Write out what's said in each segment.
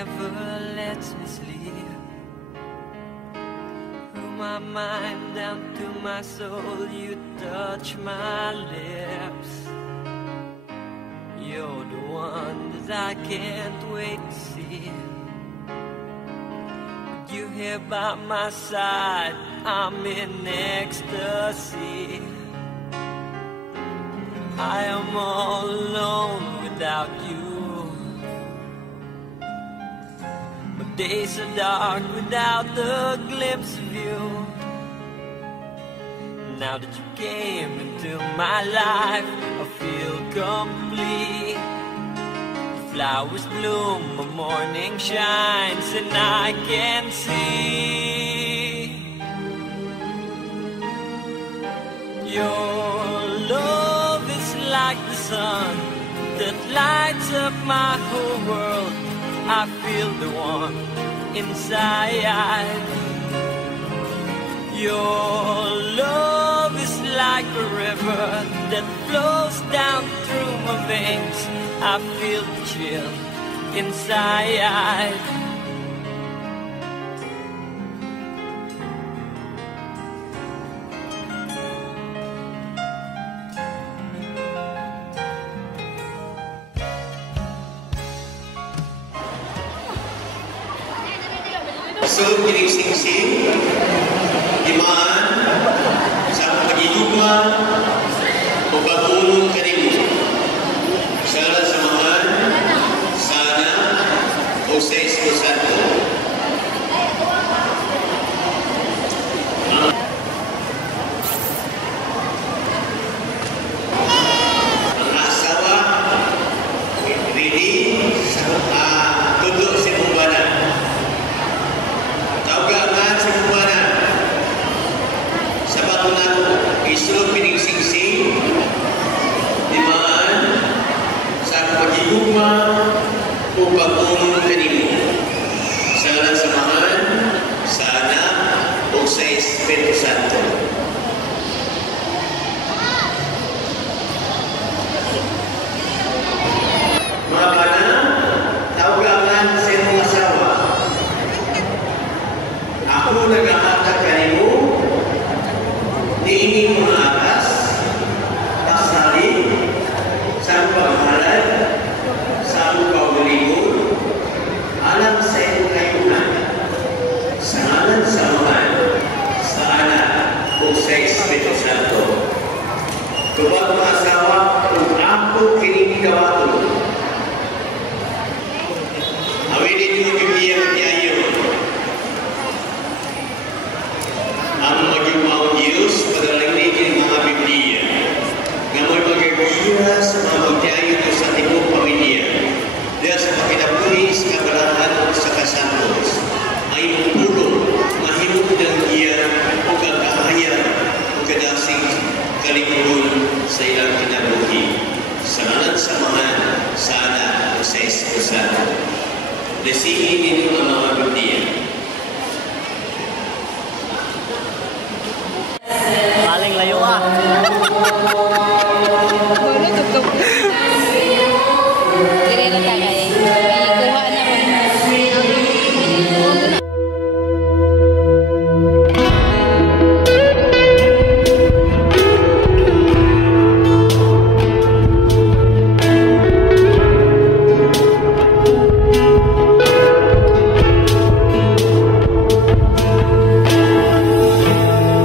never lets me sleep. From my mind down to my soul, you touch my lips. You're the one that I can't wait to see. With you here by my side, I'm in ecstasy. I am all alone without you. My days are dark without the glimpse of you. Now that you came into my life, I feel complete. The flowers bloom, the morning shines, and I can see your love is like the sun that lights up my whole world. I feel the warmth inside. Your love is like a river that flows down through my veins. I feel the chill inside. So, ginising-sing, imaan, sa pagigugma, o pag-unong kanimo. Sana samahan, sana, o sa Espiritu Santo. Ang asawa, ready, tudlo sa kumbanan. Taugaman sa kumbanan. Sa bato na isulog pining-sing-sing, dimaan, sa pagigugma o pag-unong kanimo. Sa ngalan samahan, sa Anak, o sa Espiritu Santo. Mga kana, taugaman sa imong asawa. Ako nag-ahatag kanimo, diining mga aras, pasalit, sa paghalad, sa pagkawalingon, alam sa iyong kayunan, sa ngalan sa Ama, sa Anak, o sa Espiritu Santo. Tubag mga asawa, kung ako kininigawato, awinin niyo ang Biblia niyayo. Ang magimaong Diyos, padalangin ng mga Biblia. Nga mo'y mag-ibigya sa mga magdiayo ko sa tibok pamilya. Dahil sa pakinabuhi sa kabalahan o sa kasantos, ay mupulong, mahimog ng iya o kakahayan o kadasing kalingkod sa ilang kinabuhi. Sa ngalan samahan, sa Anak o sa Espiritu Santo. Lesihin ninyo ang mga Biblia. Paling layo ah. Dire na tayo eh. Ikuha na ron.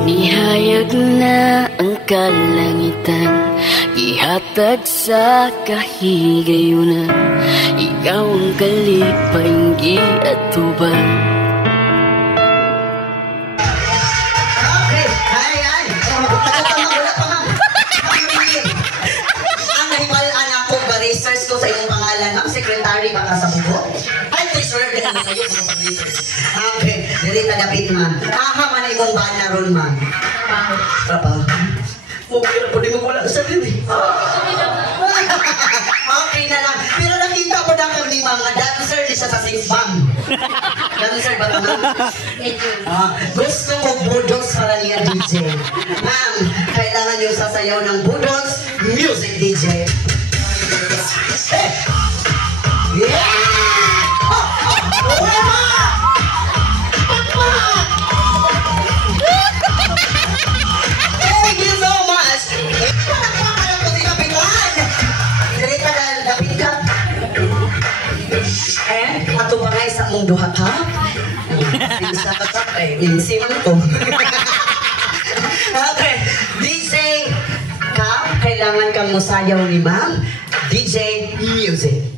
Ihayag na ang kalangitan, ihatag sa kahigayunan. Ikaw ang kalipayng giatuban. Ang nahimalaan ako ba research ko sa iyong pangalan, ma'am, secretary ba ka sa bubo? Ay, treasurer din naman sa'yo kung mag-research. Okay, Dirita David, ma'am. Aha man ikong baan na ron, ma'am? Trabaho. Okay na po, di mo wala sa rin. Okay na lang. Pero nakita ko na kang mga dancer ni sa simbang. Dancer ba naman? Gusto ko budots para niya DJ. Ma'am, kailangan yung sasayaw ng budots, music DJ. Yeah! tubangay sa mong duha ka? Isa ka ka, insi man ko. Okay, DJ Cap, kailangan kang musayaw ni ma'am. DJ Music.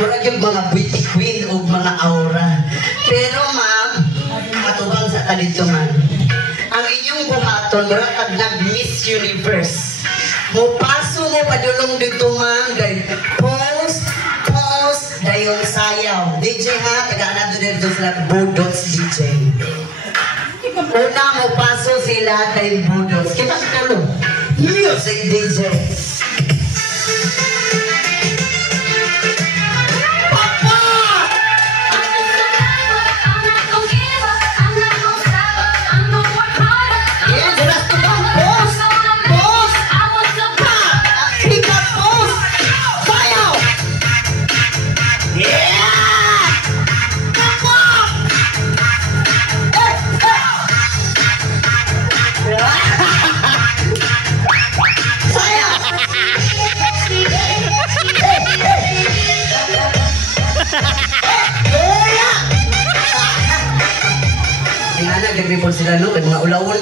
Murag yung mga beauty queen o mga aura. Pero ma'am, atubang sa kalito man. Ang inyong buhaton, murag kag nag-Miss Universe. Mupaso mo padulong dito ma'am, dahil pose, dahil sayaw. DJ ha, taga-anado dito sila, Budots DJ. Una mo paso sila dahil Budots. Kita tulong. Music DJ. Nag-report sila, no? May mga ulawon.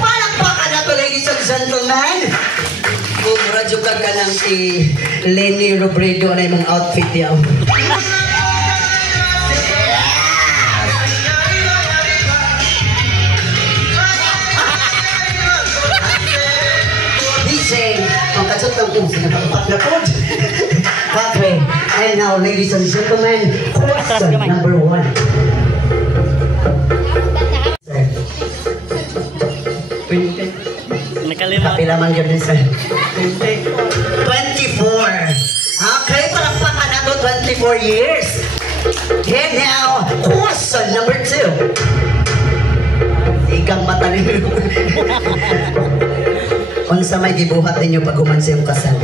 Palakpakan na to, ladies and gentlemen. Kung radyo ka lang si Lenny Robredo na yung outfit niya. DJ, ang katsot ng kung sinakapat na pod. Okay, and now, ladies and gentlemen, question number 1. Kapila man yun sir. 24. Okay, palakpakan na to 24 years. And now, question number 2. Igang mata ninyo. Kung sa may gibuhat ninyo pag umansa yung kasal.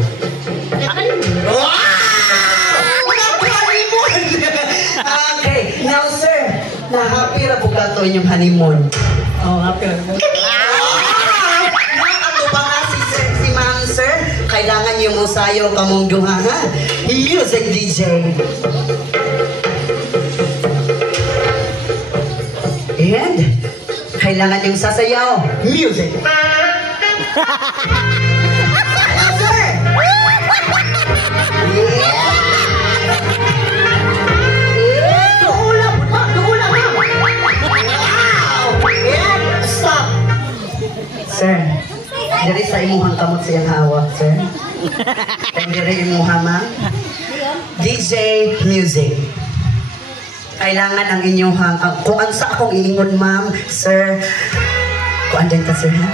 Wow! Okay, now sir, na-happy na po ka to inyong honeymoon. Oh, happy na po. Kailangan yung musayo kamong duha ha. Music DJ. And kailangan yung sasayaw. Music. Sayaw, sir. Yeah. Duula ha. Wow. And stop. Sir. Dari sa imuhang kamot siyang hawak, sir. Kaya dari imuha, ma'am. DJ Music. Kailangan ang inyong kung ang sa akong iingon, ma'am, sir. Kung andyan ka, sir, ha?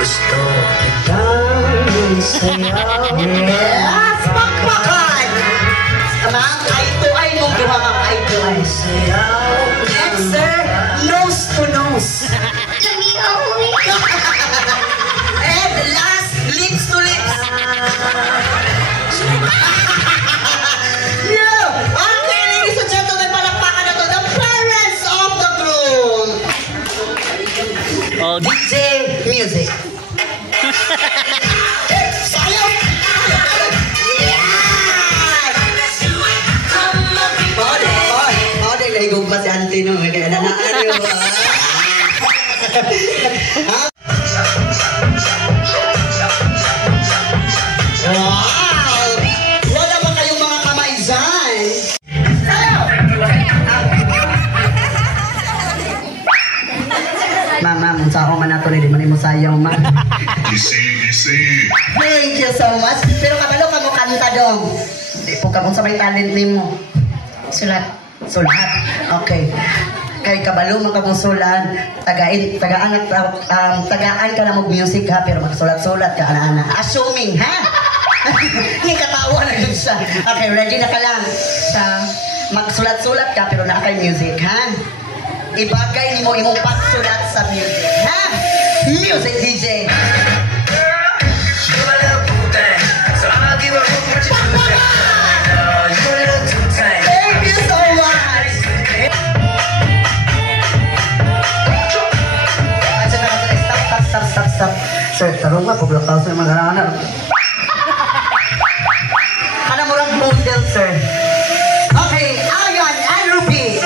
Gusto kitang sayaw. Yes! Pakpakan! Ma'am, eye to eye mong duha, ma'am. Eye to eye. Next, sir. Nose to nose. Last, lips to lips. Yeah. Okay, ladies and gentlemen, palakpakan na to. The parents of the groom. Oh, DJ Music. Sayaw. Yeah. Mode, nahigog pa si auntie no. Kaya nanaan yun. Wow! Wala ba kayong mga kamay dyan? Ma'am, sa ako man nato rin, di mo sayaw, ma'am. Easy. Thank you so much. Pero kabalo ka mo kanta dong. Di po ka kung sabay talent ni mo. Sulat. Okay. Kay kabalo mo ka mong sulat, tagaan ka na mag-music ha, pero magsulat-sulat ka ana. Assuming, ha? Hindi katawa na yun siya. Okay, ready na ka lang. Magsulat-sulat ka, pero na kay music, ha? ibagay ni mo imong pagsulat sa music. Ha? Music DJ. Thank you so much. Stop. Sir, tarong nga, pabulakaw sa mga anak. Ano mo lang model, sir? Okay, Ayan and Ruby.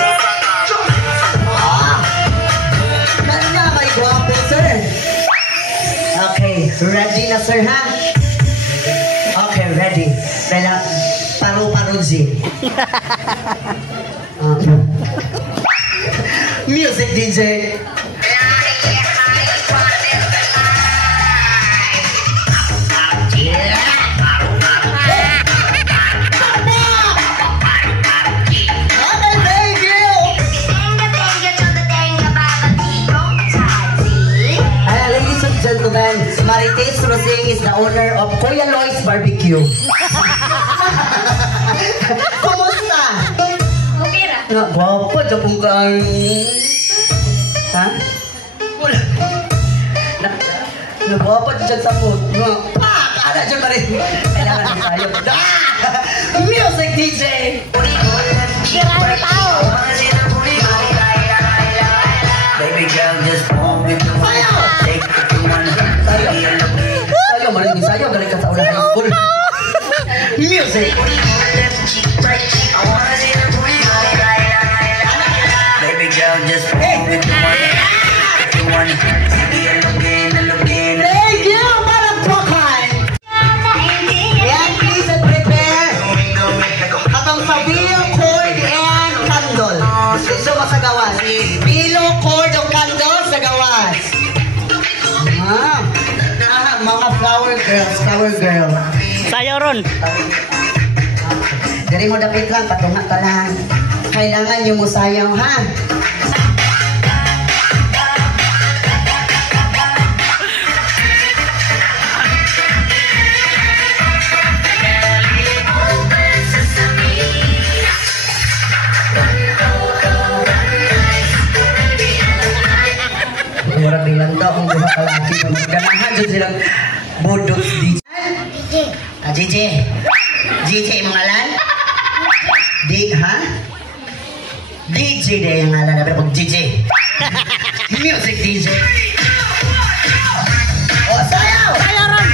Nanda, may guwapo, sir. Okay, ready na, sir, ha? Okay, ready. Kaya, paru-paruzi. Music DJ. Gentlemen, Marites Rosing is the owner of Kuya Loy's Barbecue. Kumusta? Okay ra. Guwapo, jabong kang... Ha? Wala. Guwapo dyan sa food. Ano dyan pa rin? Kailangan ng tayo. Music DJ! Kiraan tao. Baby girl, just move with the fire. Take it to one. Sayo, maraming sayo. Galing ka sa Ula High School. Music! Baby girl, just move with the money. If you want Thank you, Madam Tokan! Yan, please prepare. Atong sa wheel, cord, and candle. Ito masagawas. Bilo, cord, o candle sa gawas. Mga flower girl. Sayo ron. Dari mo dapit lang, patunga ka lang. Kailangan nyo mo sayaw, ha? Murag bilang to kung buha kalaki. Ganahan dyan silang bodos DJ. JJ. JJ yung ngalan? Ha? DJ din yung ngalan. Pero pag JJ. Music DJ. Oh, sayaw! Sayo ron.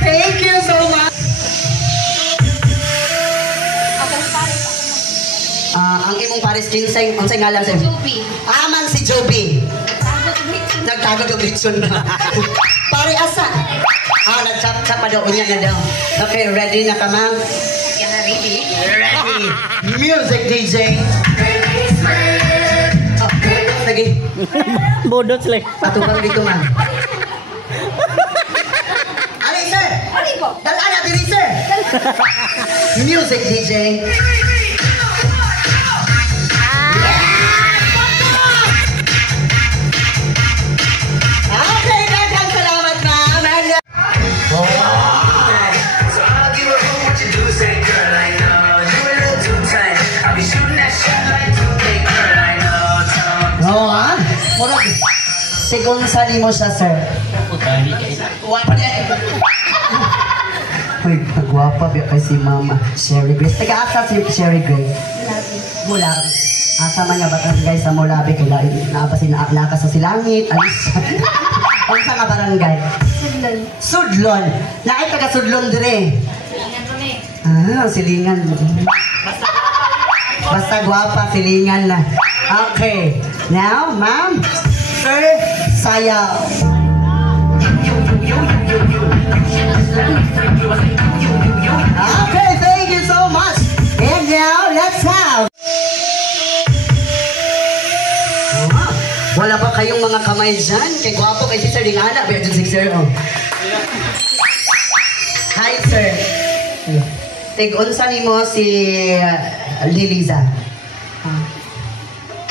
Thank you so much. Ang imong pares kinsay, unsay ngalan sa Joby. Aman si Joby. Nagtagod yung litson na. Pare asa. Nagchap-chap pa daw unya na daw. Okay, ready na ka, ma'am? Yeah, ready. Ready. Music DJ. Oh, lagi. Bodot sila. Patupang dito, ma'am. Ali, sir. Ano po? Dalaan na diri, sir. Music DJ. Okay, daghang salamat, ma'am. So I'll give a fuck what you do, say girl, I know. You a little too tight. I'll be shooting that shot like 2K, girl, I know. Oo, ha? Murag. Sigon sali mo siya, sir. Guwapa niya. Uy, guwapa biya kay si Mama Sherry Grace. Taga-asa si Sherry Grace. Mula. Asa man nga barangay sa Mulabi. Kaya naapasi na naka sa Silangit. Alis. Ang sa nga barangay? Sudlon. Sudlon. Naay taga-Sudlon dire. Silingan ko na Silingan. Basta guwapa, silingan na. Okay. Now, ma'am. Sir, sayaw. Okay, thank you so much. And now, let's have. Wala ba kayong mga kamay dyan? Kay guwapo kay si Sir Dingana. Pero dyan si Sir, oh. Hi, Sir. Tig-unsa ni mo si Liliza.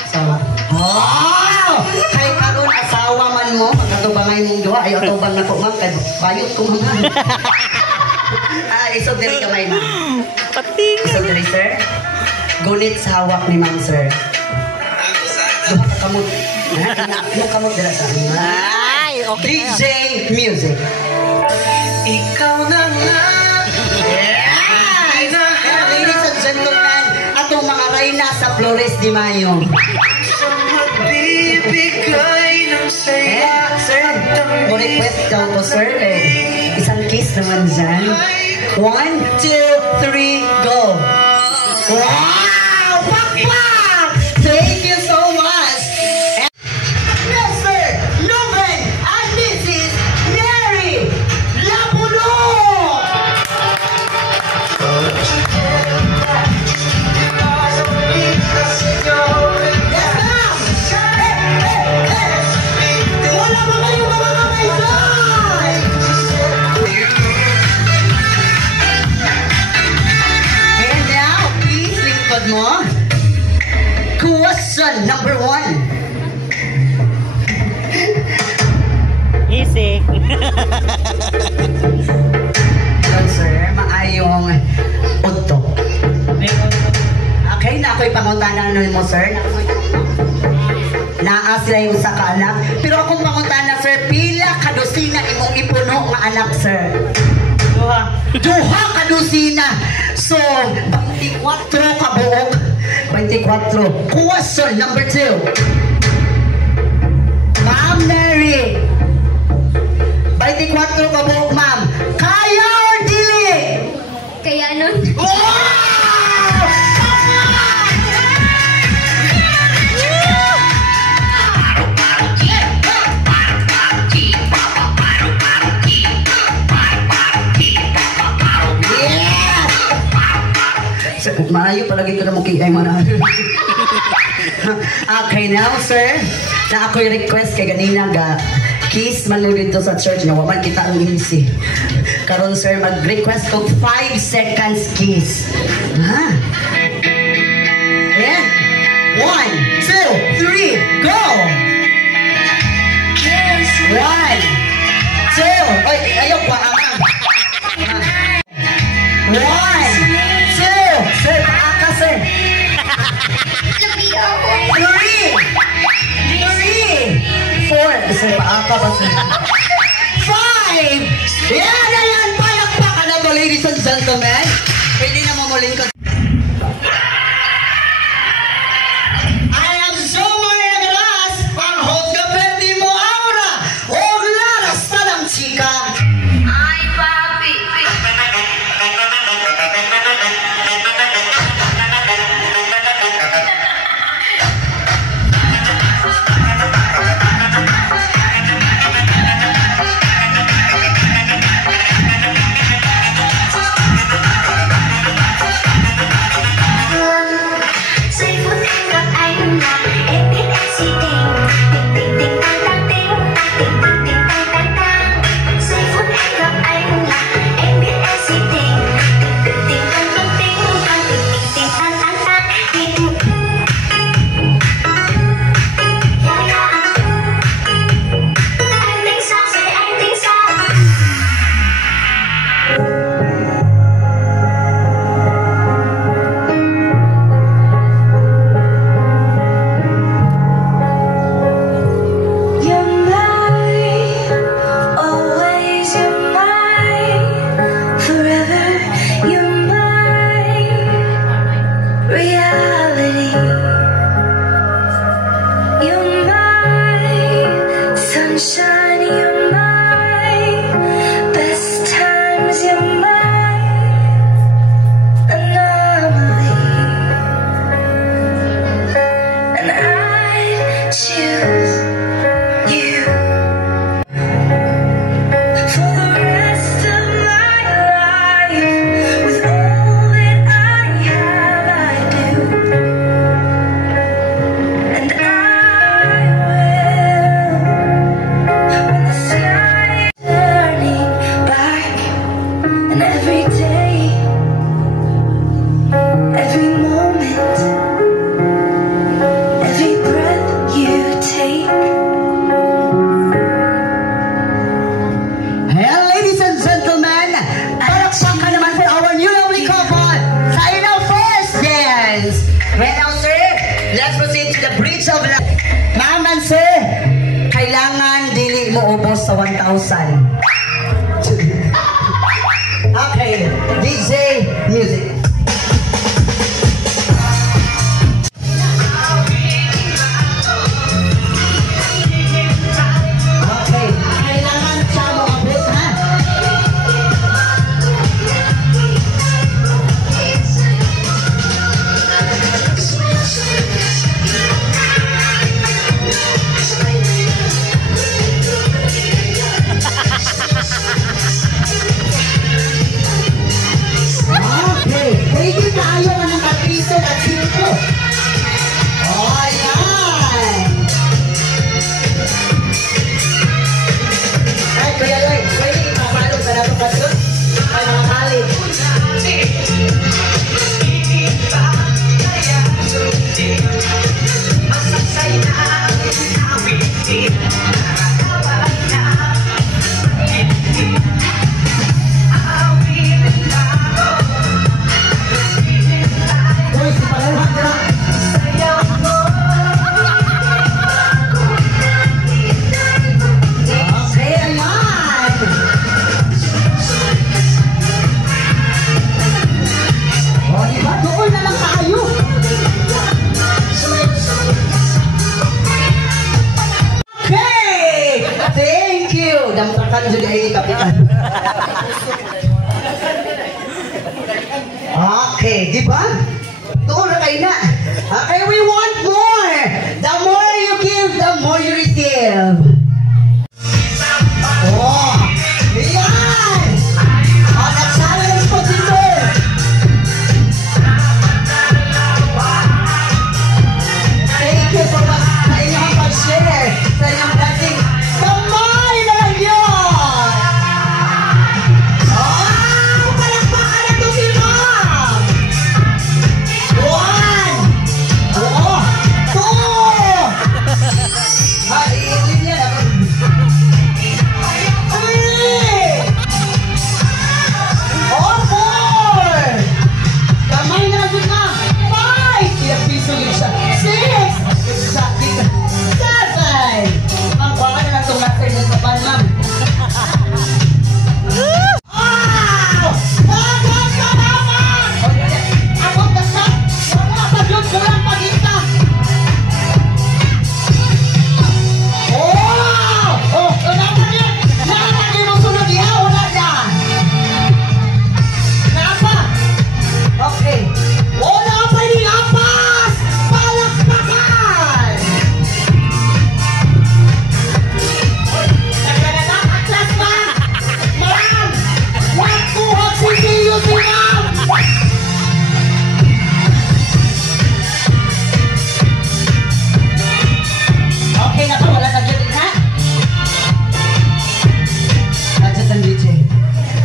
Asawa. Oh! Kay karon asawa man mo, pagkatubangay mong duha, ayaw tubang na ko, ma'am. Bayot ko, ma'am. Isog din kamay, ma'am. Pating. So, dali, sir. Gunit sa hawak ni ma'am, sir. Duha ka kamot. Mo kamot dala sa akin. Ay, okay. DJ Music. Ikaw na nga. Ladies and gentlemen, atong mga reyna sa Flores de Mayo. Bibigay ng saya. Sir, mo request daw po, sir. Isang kiss naman dyan. 1, 2, 3, go! Wow! Pakpak! Thank you so much! Mr. Noven and Mrs. Mary Lapulo! Yes, ma'am! Wala ba kayong mga kamay dyan? And now, please, lingkod mo. Question number 1. Easy. Hello, sir. Maayong udto. Okay, na ako'y pangutana mo, sir. Naa sila yung sa kaanak. Pero akong pangutana, sir, pila kadusina imong ipuno nga anak, sir? Duha kadusina. So, 24 ka buok. 24. Question number 2. Ma'am Mary. 24 ka buok, ma'am. Kaya or dili? Kaya nun, Maayo palagi ko na mong kikay mo na. Okay, now, sir, na ako'y request kay ganina ga kiss man mo dito sa church nga waman kita ang easy. Karon, sir, mag-request ko 5 seconds kiss. Ha? Ayan. 1, 2, 3, go! 1, 2, oy, ayaw pa amang. 1, 2, sir, paaka, sir. 3, 4, sir, paaka ba, sir? 5, yan, palakpakan na ba, ladies and gentlemen? Pwede na mamuling ko. I am so managas, ang hot ka pwede mo aura, o laras na lang, chika. ay papi. to the bridge of life. Ma'am sir, kailangan dili mo ubos sa 1,000. Okay, DJ music. Okay, kailangan siya mo abot, ha? Thank you tayo ng kapiso at sito. Oh, ayan. Ay, kuya Loy, pwede ipapalog sa nato pa doon? Ay, mga kalit. Dampakan juga ini kapitan. Okay, di ba? Tuon na kayo na. Okay, we want more. The more you give, the more you receive. Oh, yan! Oh, nag-challenge po dito. Thank you so much sa inyong pag-share, sa inyong dating.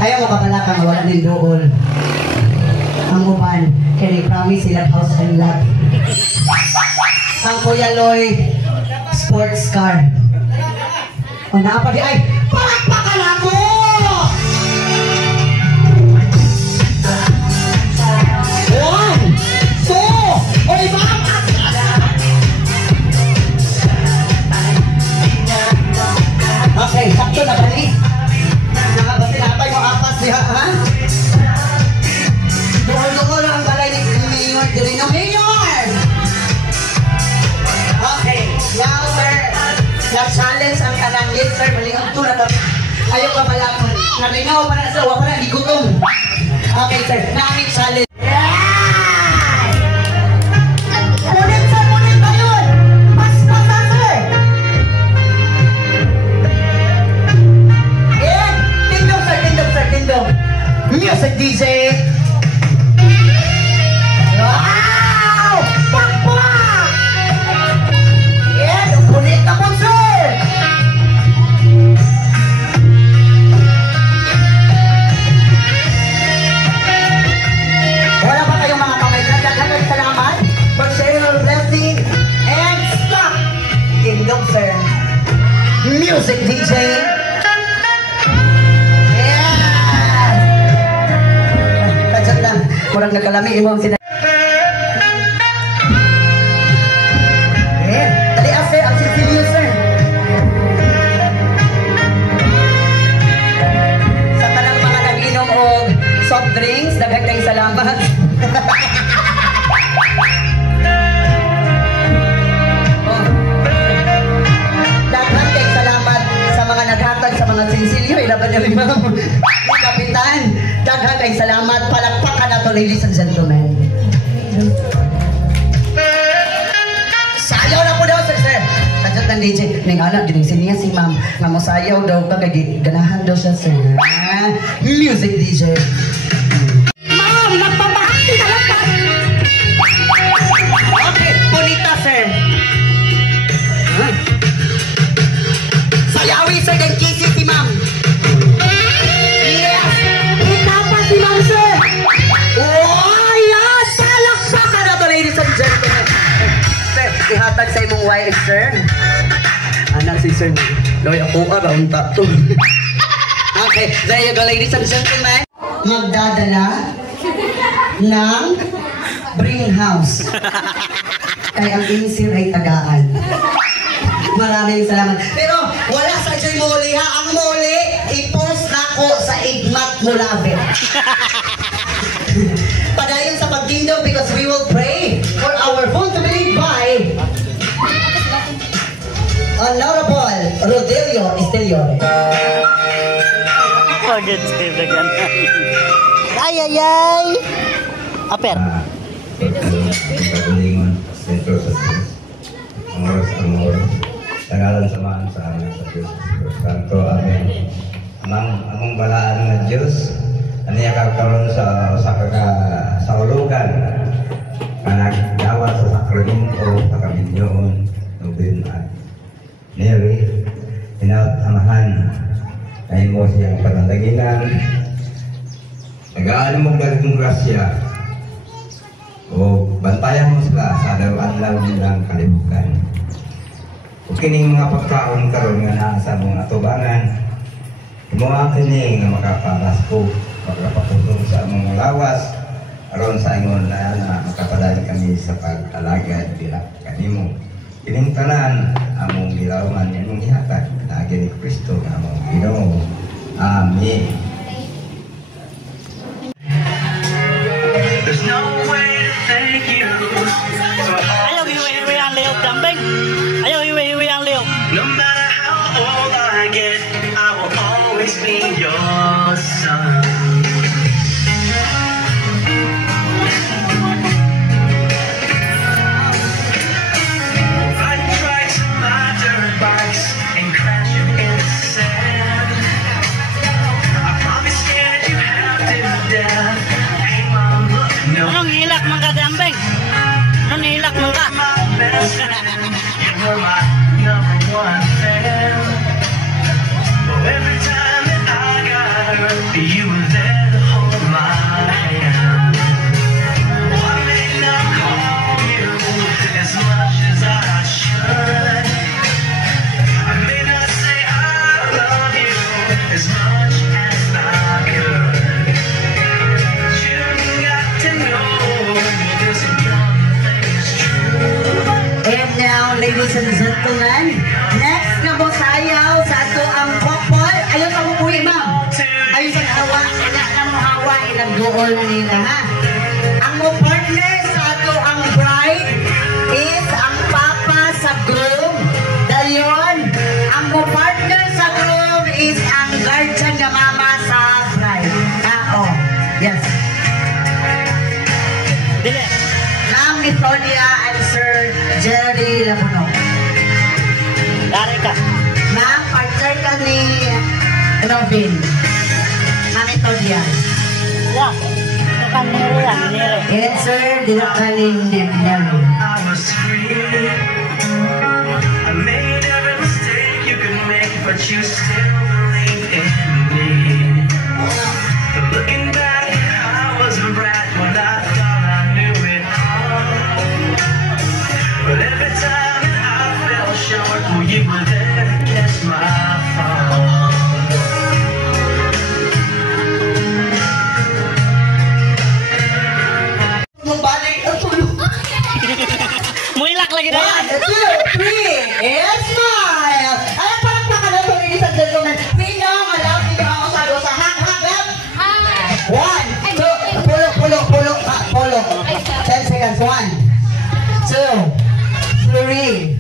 Ayaw mo kabalakang wala ng dool. Ang uban, kaya promise sila house and lot. Ang Kuya Loy, sports car. O nakapag ay, palakpakan ako! One, two, o iba ang okay, sakto na ba ni? Nakabati-lapay mo apas niya, ha? Doon ang balay ni Mayor, dili ng Mayor! Okay, now sir, na-challenge ang kanang yes sir, malingap to na ayaw ka pala mo. Nalingaw pa na sa uwa pa na, igutom. Okay sir, na-aming challenge. Music DJ. Wow! Pakpak! Yeah, kulit na po, sir! Wala ba kayong mga kamay? Nagkakaroon salamat for sharing your blessing and stop! Kingdom, sir. Music DJ. Kurang nagkalami imong sina. mga sinsilyo, ilaban niya rin mga kapitan. Daghang kay salamat, palakpakan na to, ladies and gentlemen. Sayaw na po daw, sir. Kadyat ng DJ. Ning anak, ginising niya si ma'am. Nga mo sayaw daw ka, kaya ganahan daw siya, sir. Music DJ. Ma'am, nagpapahati ka lang pa. Okay, bonita, sir. Sayawi, sir, dan kisi si ma'am. Yes! Ikaw pa si ma'am, sir. Oh, yes! Salaksakan na to, ladies and gentlemen. Sir, ihatag sa imong wife, sir. Anak si sir. Loy, ako around tato. Okay, there you go, ladies and gentlemen. Magdadala ng bring house. Kaya ang insir ay tagaan. Maraming salamat. Pero wala sa dyan muli ha. Ang muli, i-post na ko sa Igmat Mulabe. Padayon sa pagdindog because we will pray for our phone to be led by Honorable Rodelio Estelio. Forget save the gun. Ay, ay, ay! Aper. Pagkalingon, sentro sa Diyos. Ang oras. Tangalan samahan sa anak sa Diyos. Kanto, amen. Amang balaan na Diyos, aniya kakaroon sa ulugan. Kanagdawa sa sakramento, pagkabinyoon, nubin at Mary, amahan. Kaya mo siyang panalaginan. Nagaan mo galing grasya. O bantayan mo sila sa daw-anlaw nilang kalibukan. O kining mga pagkaon karon nga naa sa mga atubangan, mga kini nga makapabasko, makapatulong sa mga lawas, aron sa ingon na makapadali kami sa pag-alagad bila kanimo. Kining tanan among gilawan imong ihatag naagi ni Kristo nga among Ginoo. Amen. There's no way to thank you for all Ayaw, iwi ang liyog, kambing. Ayaw, iwi ang liyog. No matter how old I get, I will always be your son. I tried to ride dirt bikes and crash you in the sand. I probably scared you half to death. Hey mom, look, no. Anong hilak mga kambing? Anong hilak mga? My best friend, you were my number one fan. But every time that I got hurt, you were there to hold my hand. Oh, I may not call you as much as I should. I may not say I love you as much as I could. But you got to know this one thing is true. And now, ladies and gentlemen, next na po sayaw sa ato ang couple. Ayaw sa mo puwi, ma'am. Ayaw sa hawa. Ina na mo hawa. Inag-goal na nila, ha? Ang mo partner sa ato ang bride is ang papa sa groom. Dayon, ang mo partner sa groom is ang guardian na mama sa bride. Oh. Yes. Dili. Ma'am ni Claudia and Sir Jerry Labuno. Dari ka. Ma'am, partner ka ni Robin. Ma'am ni Claudia. Ya. Kaniro yan, nire. And Sir, dito ka ni Nelly. I was free. I made every mistake you could make, but you still believe in me. But looking back, I was a brat when I thought I knew it all. But every time that I fell short, well, you were there to catch my fall. Mabalik ang tulog. Muilak lagi na yan. 1, 2, 3, and smile! Ay, palakpakan na ito, ladies and gentlemen. Pino, malapit ka ako sa hang-hang. 1, 2, pulo. 10 seconds. 1, 2, 3,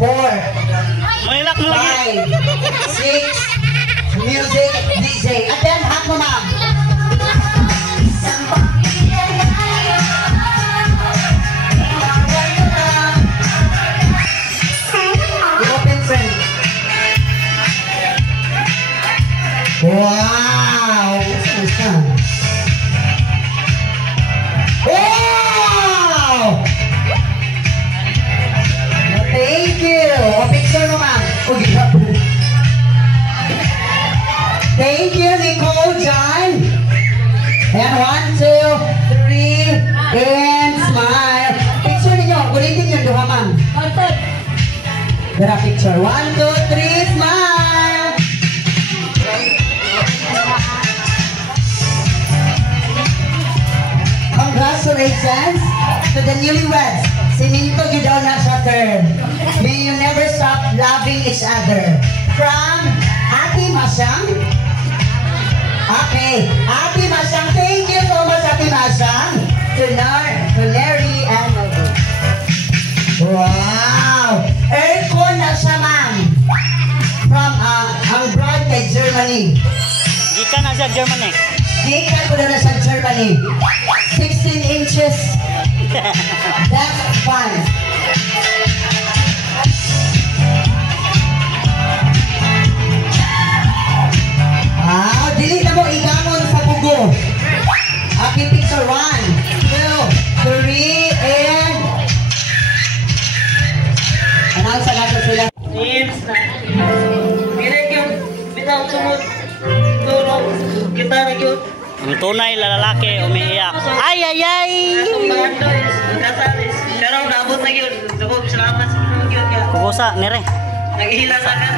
4, Muilak mo lagi. 5, 6, birthday. At then, hug mo, ma'am. I-open, friend. Wow! Wow! Thank you! O, picture mo, ma'am. Thank you, Nicole, John. And 1, 2, 3, and smile. Picture ninyo. Ulitin yun, duha, ma'am. Dara, picture. 1, 2, 3, smile. Congratulations to the newlyweds. Sininto you daw na siya, sir. May you never stop loving each other. From Ate Masyang. Okay, Ate Masyang. Thank you so much, Ate Masyang. To Neri and Nobu. Wow! Aircon na siya, ma'am. From ang bride kay Germany. Gikan na siya Germany. Gikan ko na sa Germany. 16 inches. That's fun. Dili na mo igamon sa pugo. Okay, picture 1, 2, 3, and announce na natin sila. Names na. Direk yung bitaw sumod. Turong. Kita na yun. Ang tunay lalaki umiiyak. Ay, ay, ay! Akong bando is kasalis. Pero naabot na yun. Dukog, salamat sa inyo yun. Kukusa, nere. Naghihila sa ka.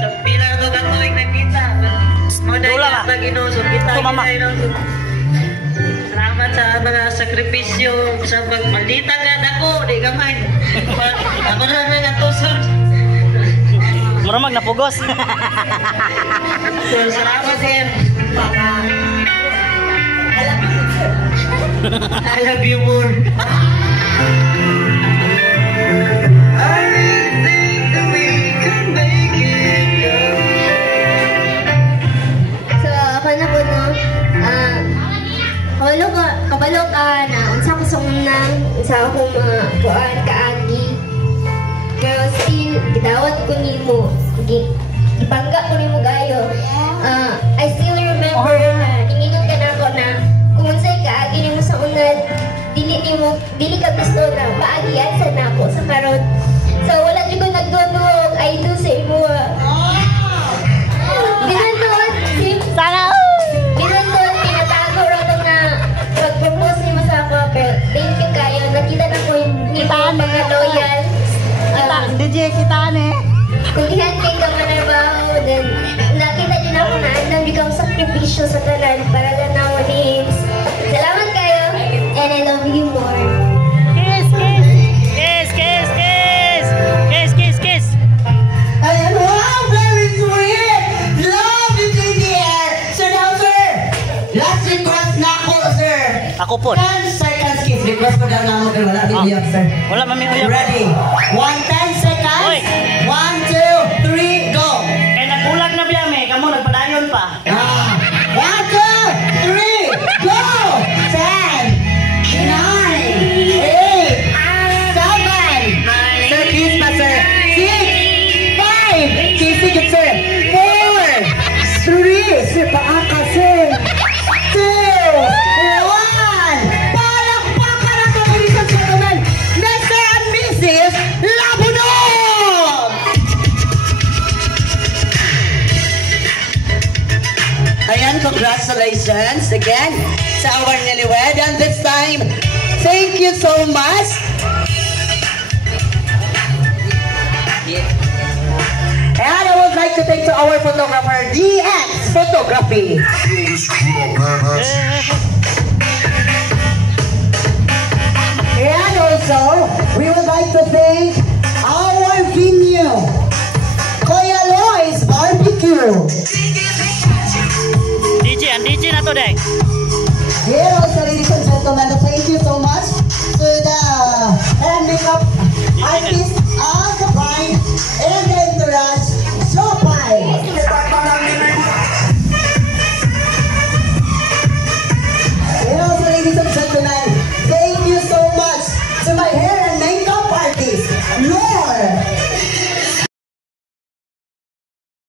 Sa pila to ka tuwing nagkita. Dula ka. Ito, mama. Salamat sa mga sakripisyo. Sa maldita nga dako. Di gamay. Ako na nagatusod. Marumag na pugos. Salamat sir. I love you more. I really think that we can make it go. So, ako na po no, kabalo ka na, unsa ko sa unang, unsa akong kuan kaagi. Pero still, gidawat ko nimo, gibangga ko nimo gayo. I still remember na ningingon ka na ako na kung unsay kaagi nimo sa unang, dili ka gusto na maagian sa nako sa karon. So wala jud ko nagdudog, I do sa imo. Ginandon, sana ginandon, pinatago ra to na pag-propose nimo sa ako, pero thank you kayo, nakita na ko yung mga loyal. DJ kita ne. Kung ihanting ka manarbaho, then nakita din ako na andang bigang sakripisyo sa tanan para lang na mo names. Salamat kayo, and I love you more. Kiss, kiss. Kiss, kiss, kiss. Kiss, kiss, kiss. Ayan, wow, very sweet. Love you, dear. Sir, now, sir. Last request na ako, sir. Ako po. 10 seconds kiss. Request ko daw na ako, pero wala bibiyag, sir. Wala mami uyab. Ready? 10 seconds. Oy. 1, 2, 3, go. Eh nagbulag na biya me, kamo nagpadayon pa. 1, 2, 3, go. 10, 9, 8, 7. Sir, kiss pa, sir. 6, 5. Kiss it, sir. 4, 3. Sir, paaka, sir. 2, 1. Palakpakan na ito, ladies and gentlemen. Mr. and Mrs. Labunod! Ayan, congratulations again sa our newlywed. And this time, thank you so much. And I would like to thank to our photographer, DX Photography. And also, we would like to thank our venue, Kuya Lois Barbecue. DJ na to dek. Here also, ladies and gentlemen, thank you so much to the hair makeup artist of the bride and the entourage, Sopay. Lord.